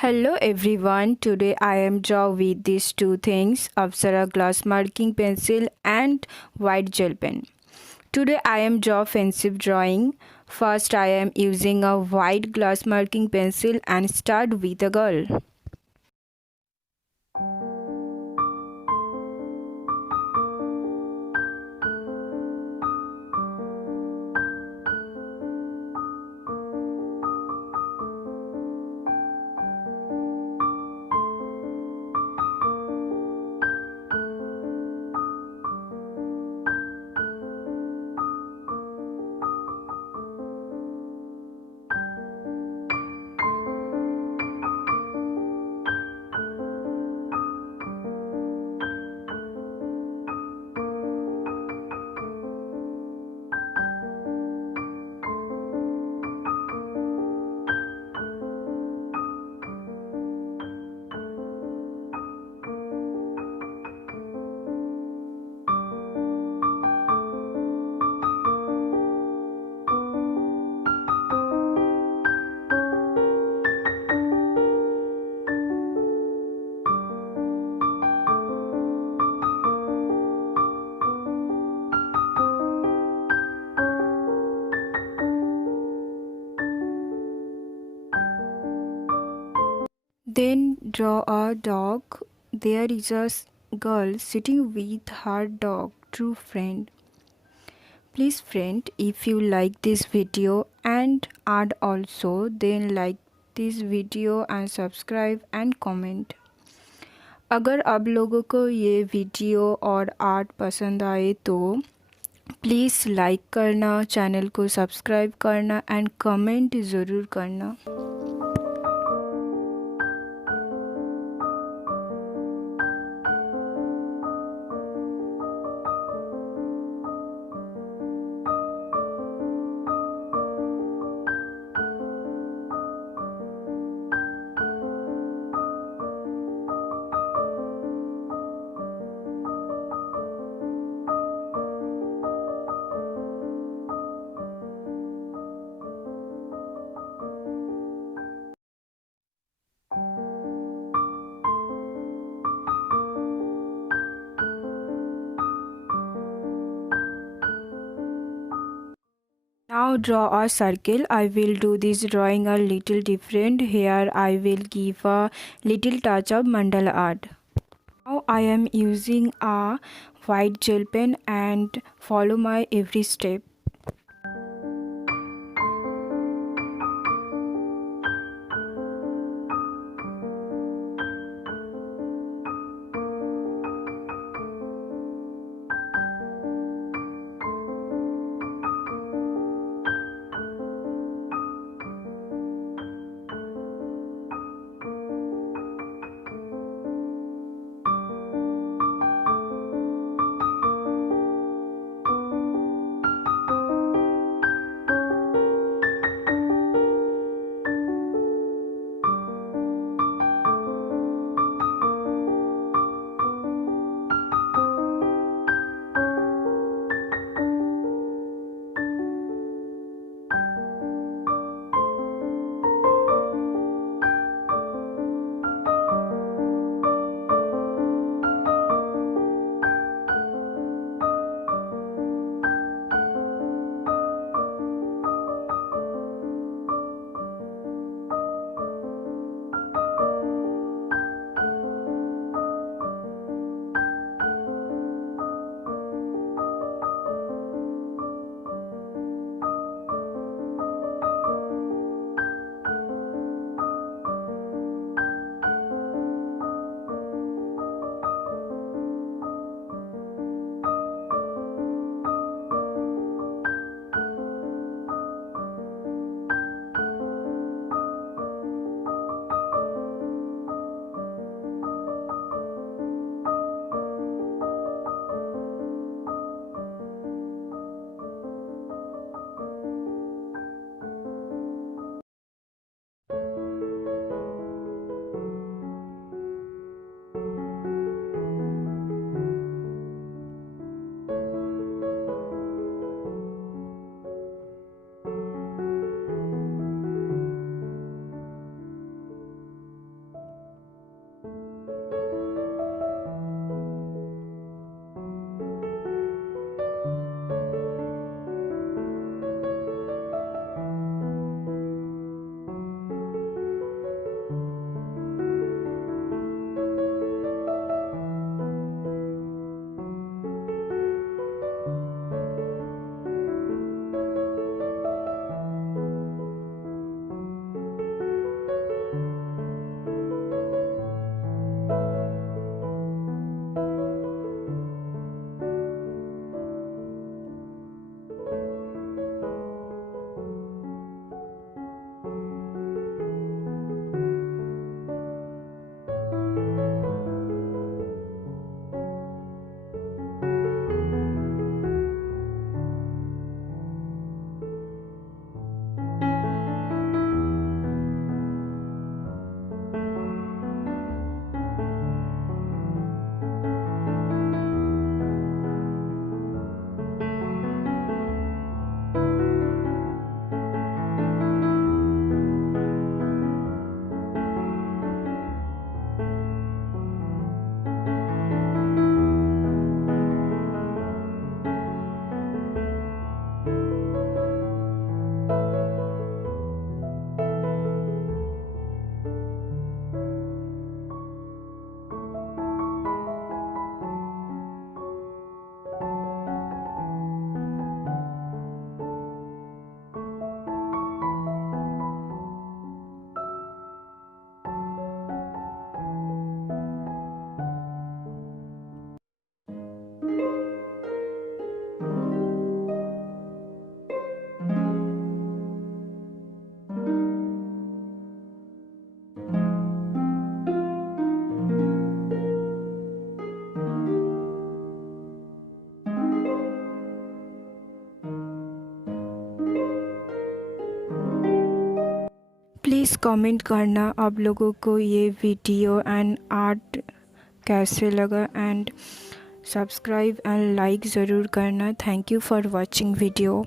Hello everyone, today I am draw with these two things Apsara glass marking pencil and white gel pen. Today I am draw offensive drawing. First I am using a white glass marking pencil and start with a girl. Then draw a dog. There is a girl sitting with her dog, true friend. Please friend, if you like this video and art also, then like this video and subscribe and comment. अगर आप लोगों को ये video और art पसंद आए तो please like करना, चैनल को सब्सक्राइब करना एंड कमेंट ज़रूर करना. Now draw a circle. I will do this drawing a little different. Here I will give a little touch of mandala art. Now I am using a white gel pen and follow my every step. Please comment करना आप लोगों को ये video and art कैसे लगा, and subscribe and like ज़रूर करना। Thank you for watching video.